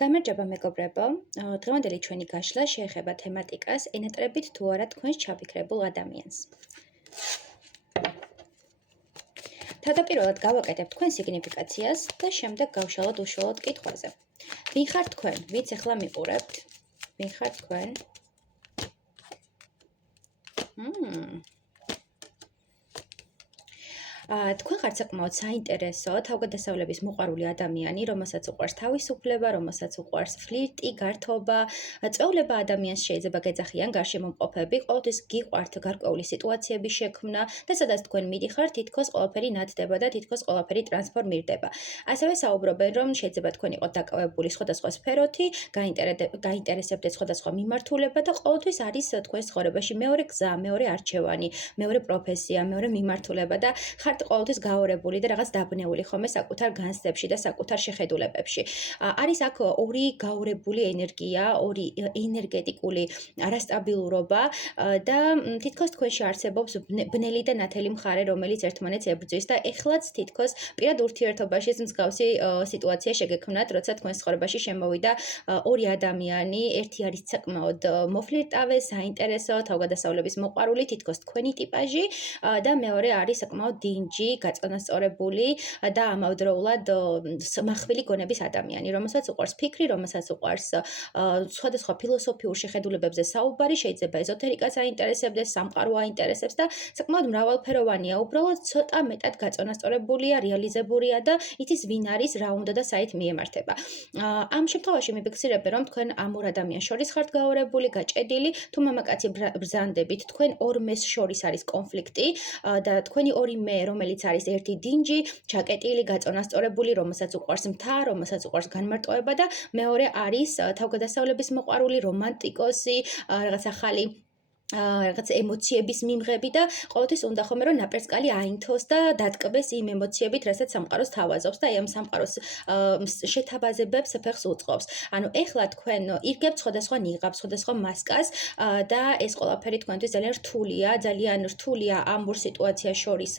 გამარჯობა მეგობრებო, დღევანდელი ჩვენი გაშლა შეეხება თემატიკას ენატრებით თუ არა თქვენს ჩაფიქრებულ ადამიანს. თავდაპირველად გავაკეთებ თქვენ სიგნიფიკაციას და შემდეგ გავშალოთ უშუალოდ კითხვაზე. ვინ ხართ თქვენ? ვინც ახლა მიყურებთ? ვინ ხართ თქვენ? თქვენ ხართ საკმაოდ საინტერესო თავგადასავლების მოყვარული ადამიანი, რომელსაც უყვარს თავისუფლება, რომელსაც უყვარს ფლირტი, გართობა, წვეულება ადამიანს შეიძლება გეძახიან გარშემომყოფები, ყოველთვის გიყვართ გარკვეული სიტუაციების შექმნა და სადაც თქვენ მიდიხართ, თითქოს ყველაფერი ნათდება და თითქოს ყველაფერი ტრანსფორმირდება. ასევე საუბრობენ, რომ შეიძლება თქვენ იყოთ დაკავებული სხვადასხვა სფეროთი, გაინტერესებდეთ სხვადასხვა მიმართულება და ყოველთვის არის თქვენს ცხოვრებაში მეორე გზა, მეორე არჩევანი, მეორე პროფესია, მეორე მიმართულება და ყოველთვის გაორებული და რაღაც დაბნეული ხოლმე საკუთარ განცდებში და საკუთარ შეხედულებებში. არის აქ ორი გაორებული ენერგია, ორი ენერგეტიკული არასტაბილურობა და თითქოს თქვენში არსებობს ბნელი და ნათელი მხარე, რომელიც ერთმანეთს ებრძვის და ეხლაც თითქოს პირად ურთიერთობაში მსგავსი სიტუაცია შეგექმნათ, როცა თქვენს ცხოვრებაში შემოვიდა ორი ადამიანი, ერთი არის საკმაოდ მოფლირტავე, საინტერესო, თავგადასავლების მოყვარული, თითქოს თქვენი ტიპაჟი და მეორე არის საკმაოდ დინჯი, გაწონასწორებული და ამავდროულად מחვილი გონების ადამიანი, რომელსაც უყვარს ფიქრი, რომელსაც უყვარს სხვადასხვა ფილოსოფიურ შეხედულებებზე საუბარი, შეიძლება ეზოთერიკაც აინტერესებდეს, სამყარო აინტერესებს და საკმაოდ მრავალფეროვანია, უბრალოდ ცოტა მეტად გაწონასწორებულია, რეალიზებულია და იცის ვინ არის, რა უნდა და საით მიემართება. ამ შემთხვევაში მიფიქსირებ, რომ თქვენ ამ ორ ადამიანს შორის ხართ გაორებული, გაჭედილი, თუ მამაკაცი ბრძანდებით, თქვენ ორ მეს შორის არის კონფლიქტი და თქვენი ორი მე, რომელიც არის ერთი დინჯი, ჩაკეტილი, გაწონასწორებული, რომელსაც უყვარს მთა, რომელსაც უყვარს განმარტოება და მეორე არის თავგადასავლების მოყვარული, რომანტიკოსი, რაღაც ახალი რაღაც ემოციების მიმღები და ყოველთვის უნდა ხოლმე რომ ნაპერწკალი აინთოს და დატკბეს იმ ემოციებით, რასაც სამყაროს თავაზობს და ამ სამყაროს შეთავაზებებს ფეხს უწყობს. ანუ ეხლა თქვენ ირგებთ სხვადასხვა ნიღაბს, სხვადასხვა მასკას და ეს ყველაფერი თქვენთვის ძალიან რთულია ამ ორ სიტუაციას შორის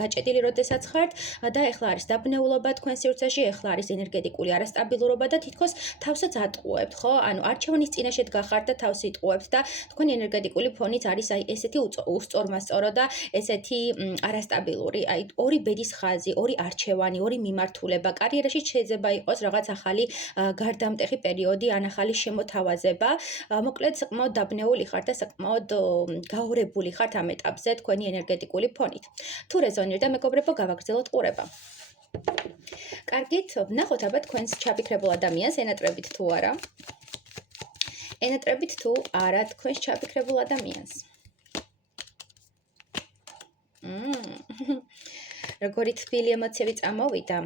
გაჭედილი როდესაც ხართ და ეხლა არის დაბნეულობა თქვენ სივრცეში, ეხლა არის ენერგეტიკული არასტაბილურობა და თითქოს თავსაც ატყუებთ, ხო? ანუ არჩევანის წინაშე დგახართ და თავს იტყუებთ და თქვენი ენერგეტიკული ფონიც არის აი ესეთი უსწორმასწორო და ესეთი არასტაბილური. აი ორი ბედის ხაზი, ორი არჩევანი, ორი მიმართულება. კარიერაში შეიძლება იყოს რაღაც ახალი გარდამტეხი პერიოდი, ან ახალი შემოთავაზება. მოკლედ საკმაოდ დაბნეული ხართ და საკმაოდ გაორებული ხართ ამ ეტაპზე თქვენი ენერგეტიკული ფონით. თუ რეზონირდა მეგობრებო, გავაგრძელოთ ყურება. კარგით, ვნახოთ აბა თქვენს ჩაფიქრებულ ადამიანს ენატრებით თუ არა. ენატრებით თუ არა თქვენს ჩაფიქრებულ ადამიანს. როგორი თბილი ემოციები წამოვიდა.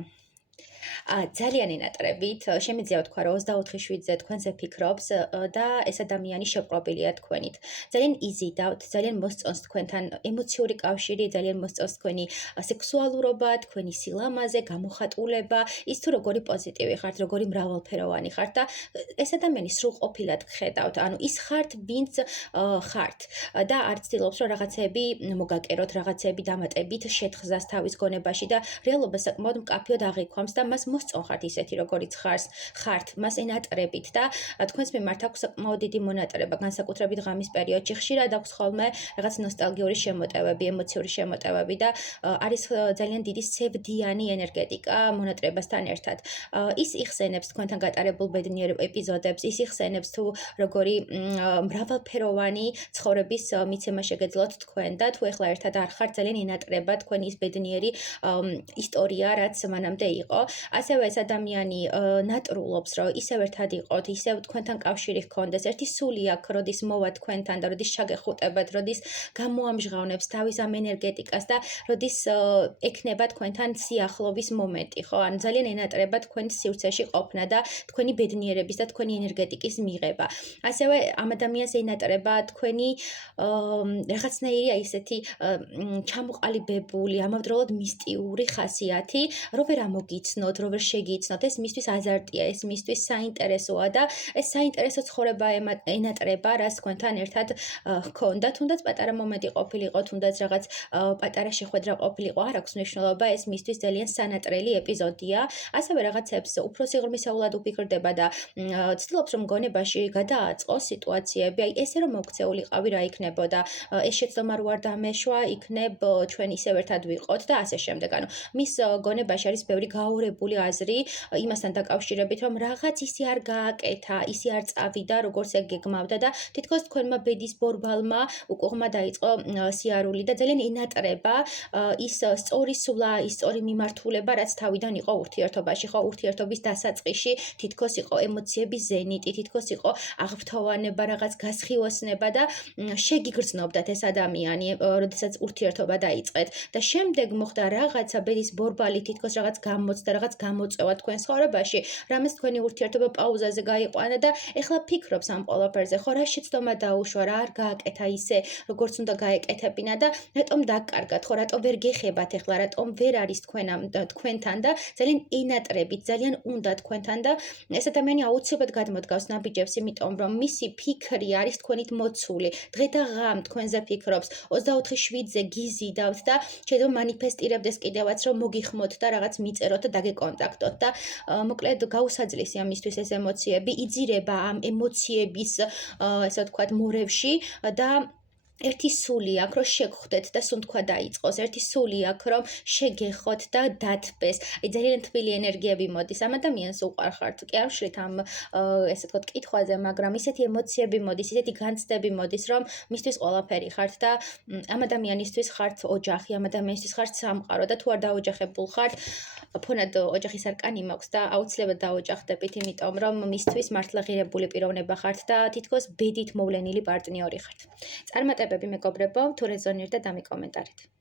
ძალიან ენატრებით, შემიძლია ვთქვა, რომ 24/7-ზე თქვენზე ფიქრობს და ეს ადამიანი შეპყრობილია თქვენით. ძალიან იზიდავთ, ძალიან მოსწონს თქვენთან ემოციური კავშირი, ძალიან მოსწონს თქვენი სექსუალურობა, თქვენი სილამაზე, გამოხატულება, ის თუ როგორი პოზიტივი ხართ, როგორი მრავალფეროვანი ხართ და ეს ადამიანი სრულყოფილად გხედავთ. ანუ ის ხართ, ვინც ხართ და არ ცდილობს, რომ რაღაცები მოგაკეროთ, რაღაცები დამატებით შეთხზას თავის გონებაში და რეალობა საკმაოდ მკაფიოდ აღიქვამს და მას მოსწონ ხართ ისეთი, როგორიც ხართ, მას ენატრებით და თქვენს მიმართ აქვს საკმაოდ დიდი მონატრება, განსაკუთრებით ღამის პერიოდში. ხშირად აქვს ხოლმე რაღაც ნოსტალგიური შემოტევები, ემოციური შემოტევები და არის ძალიან დიდი სევდიანი ენერგეტიკა მონატრებასთან ერთად. ის იხსენებს თქვენთან გატარებულ ბედნიერ ეპიზოდებს, ის იხსენებს თუ როგორი მრავალფეროვანი ცხოვრების მიცემა შეგეძლოთ თქვენ და თუ ეხლა ერთად არ ხართ, ძალიან ენატრება თქვენი ის ბედნიერი ისტორია, რაც მანამდე იყო. ასევე ეს ადამიანი ნატრულობს, რომ ისევ ერთად იყოთ, ისევ თქვენთან კავშირი ჰქონდეს, ერთი სული აქვს, როდის მოვა თქვენთან და როდის ჩაგეხუტებათ, როდის გამოამჟღავნებს თავის ამ ენერგეტიკას და როდის ექნება თქვენთან სიახლოვის მომენტი, ხო? ანუ ძალიან ენატრება თქვენს სივრცეში ყოფნა და თქვენი ბედნიერების და თქვენი ენერგეტიკის მიღება. ასევე ამ ადამიანს ენატრება თქვენი რაღაცნაირი აი ესეთი ჩამოყალიბებული, ამავდროულად მისტიური ხასიათი, რომ ვერ ამოგიცნოთ, რომ ვერ როგორ შეგიცნოთ, ეს მისთვის აზარტია, ეს მისთვის საინტერესოა და ეს საინტერესო ცხოვრება ენატრება, რაც თქვენთან ერთად ჰქონდა, თუნდაც პატარა მომენტი ყოფილიყო, თუნდაც რაღაც პატარა შეხვედრა ყოფილიყო, არ აქვს მნიშვნელობა, ეს მისთვის ძალიან სანატრელი ეპიზოდია. ასევე რაღაცებს უფრო სიღრმისეულად უფიქრდება და ცდილობს რომ გონებაში გადააწყოს სიტუაციები, აი ესე რომ მოქცეულიყავი რა იქნებოდა, ეს შეცდომა რო არ დამეშვა, იქნებ ჩვენ ისევ ერთად ვიყოთ და ასე შემდეგ. ანუ მის გონებაში არის ბევრი გაურებული აზრი იმასთან დაკავშირებით, რომ რაღაც ისი არ გააკეთა, ისი არ წავიდა, როგორც ეგ გეგმავდა და თითქოს თქვენმა ბედის ბორბალმა უკუღმა დაიწყო სიარული და ძალიან ენატრება ის სწორი სვლა, ის სწორი მიმართულება, რაც თავიდან იყო ურთიერთობაში, ხო, ურთიერთობის დასაწყისში თითქოს იყო ემოციების ზენიტი, თითქოს იყო აღფრთოვანება, რაღაც გასხივოსნება და შეგიგრძნობდათ ეს ადამიანი, როდესაც ურთიერთობა დაიწყეთ და შემდეგ მოხდა რაღაცა ბედის ბორბალი თითქოს რაღაც გამოცდა, რაღაც გამოწვევა თქვენ ცხოვრებაში, რამაც თქვენი ურთიერთობა პაუზაზე გაიყვანა და ეხლა ფიქრობს ამ ყველაფერზე, ხო, რა შეცდომა დაუშვა, რა არ გააკეთა ისე, როგორც უნდა გაეკეთებინა და რატომ დაკარგათ, ხო, რატომ ვერ გეხებათ ეხლა, რატომ ვერ არის თქვენთან და ძალიან ენატრებით, ძალიან უნდა თქვენთან და ეს ადამიანი აუცილებლად გადმოდგავს ნაბიჯებს, იმიტომ რომ მისი ფიქრი არის თქვენით მოცული. დღე და ღამ თქვენზე ფიქრობს, 24/7-ზე გიზიდავთ და შეიძლება მანიფესტირებდეს კიდევაც, რომ მოგიხმოთ და რაღაც მიწეროთ და დაგეკონტაქტოთ და მოკლედ გაუსაძლისია მისთვის ეს ემოციები, იძირება ამ ემოციების, ესე ვთქვათ, მორევში და ერთი სული აქვს, რომ შეგხვდეთ და სუნთქვა დაიწყოს. ერთი სული აქვს, რომ შეგეხოთ და დათბეს. აი ძალიან თბილი ენერგიები მოდის. ამ ადამიანს უყვარხართ. კი არ ვშლით ამ ესე ვთქვათ კითხვაზე, მაგრამ ისეთი ემოციები მოდის, ისეთი განცდები მოდის, რომ მისთვის ყველაფერი ხართ და ამ ადამიანისთვის ხართ ოჯახი, ამ ადამიანისთვის ხართ სამყარო და თუ არ დაოჯახებულ ხართ, ფონად ოჯახის არკანი მაქვს და აუცილებლად დაოჯახდებით, იმიტომ რომ მისთვის მართლა ღირებული პიროვნება ხართ და თითქოს ბედით მოვლენილი პარტნიორი ხართ. წარმატებები მეგობრებო, თუ რეზონირდა დამიკომენტარით.